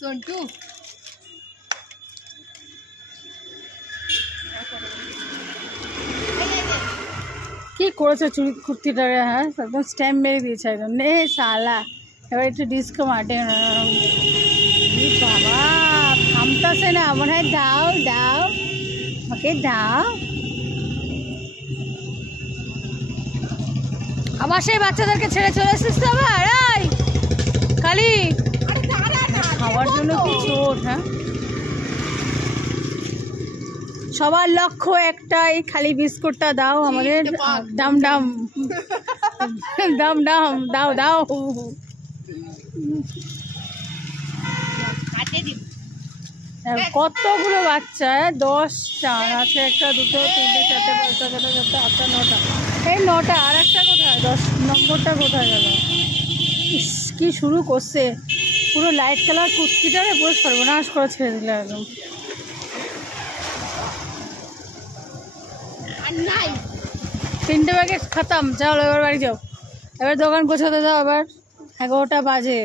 সন্টু কি করেছে চুরি কুর্তিটারে? হ্যাঁ একদম স্ট্যাম্প মেরে দিয়েছে একদম। নে শালা এবার একটু ডিস্কো মাঠে। বাবা থামতাছে না মনে হয়। দাও দাও ওকে দাও। আবার সেই বাচ্চাদেরকে ছেড়ে চলে এসেছিস তো আবার? এই কালি খাওয়ার জন্য কি চোট? হ্যাঁ সবার লক্ষ্য একটাই, খালি বিস্কুটটা দাও আমাদের। দাম দাম দাম দাম দাও দাও। কতগুলো বাচ্চা? 10টা আছে। 1 2 3 4 5 6 7 8 9টা। এই 9টা। আর একটা কোথায়? 10 নম্বরটা কোথায় গেল? ইস কি শুরু করছে! পুরো লাইট কালার কুর্তিটারে পুরো সর্বনাশ করে ছেড়ে দিল একদম। 3টে প্যাকেট খতম। চলো এবার বাড়ি যাও। এবার দোকান গোছাতে যাও। আবার 11টা বাজে।